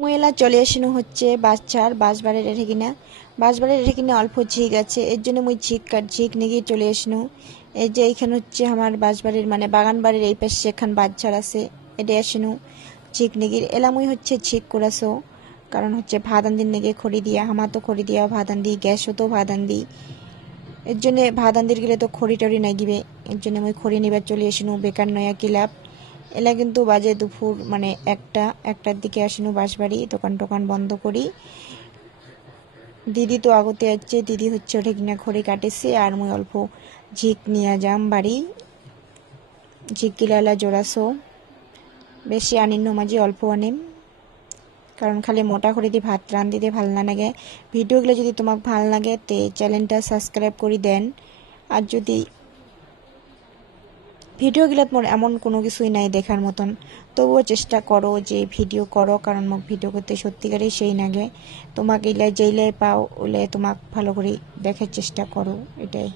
ময়লা চলে আসেন হচ্ছে বাচ্চার বাসবাড়ি রেখে কিনা বাসবাড়ি রেখে কিনা অল্প ঝিক আছে এর জন্য মুই ঝিক নিয়ে চলে আসনু। এই যে এইখানে হচ্ছে আমার বাসবাড়ির মানে বাগান বাড়ির এই পাশে এখান বাচ্চার আছে এটা আসনু ঝিক নিগির এলামুই হচ্ছে ঝিক করাছো কারণ হচ্ছে ভাদান দিন নেগে খড়ি দিয়া হামা তো খড়ি দিয়া ভাদান দিই গ্যাসও তো ভাদান দিই এর জন্য ভাদান দির গেলে তো খড়ি টড়ি নাই গিবে এর জন্য মুই খড়ি নিবার চলে আসনু বেকার নয়া কিলাপ এলা কিন্তু বাজে দুপুর মানে একটার দিকে আসনু বাঁশবাড়ি দোকান টোকান বন্ধ করি। দিদি তো আগতে যাচ্ছে দিদি হচ্ছে ওঠে কিনা খড়ি কাটেছে আর মুই অল্প ঝিক নিয়ে যাম বাড়ি ঝিক গিলালা জোড়াছো বেশি আনিন মাঝে অল্প আনিম কারণ খালি মোটা করে দিয়ে ভাত রান দিতে ভাল না লাগে। ভিডিওগুলো যদি তোমাক ভাল লাগে তে চ্যানেলটা সাবস্ক্রাইব করে দেন। আর যদি ভিডিওগুলোত মোর এমন কোনো কিছুই নাই দেখার মতন তবুও চেষ্টা করো যে ভিডিও করো কারণ মোক ভিডিও করতে সত্যিকারই সেই লাগে তোমাকে যেইলাই পাও ওলে তোমাক ভালো করে দেখার চেষ্টা করো এটাই।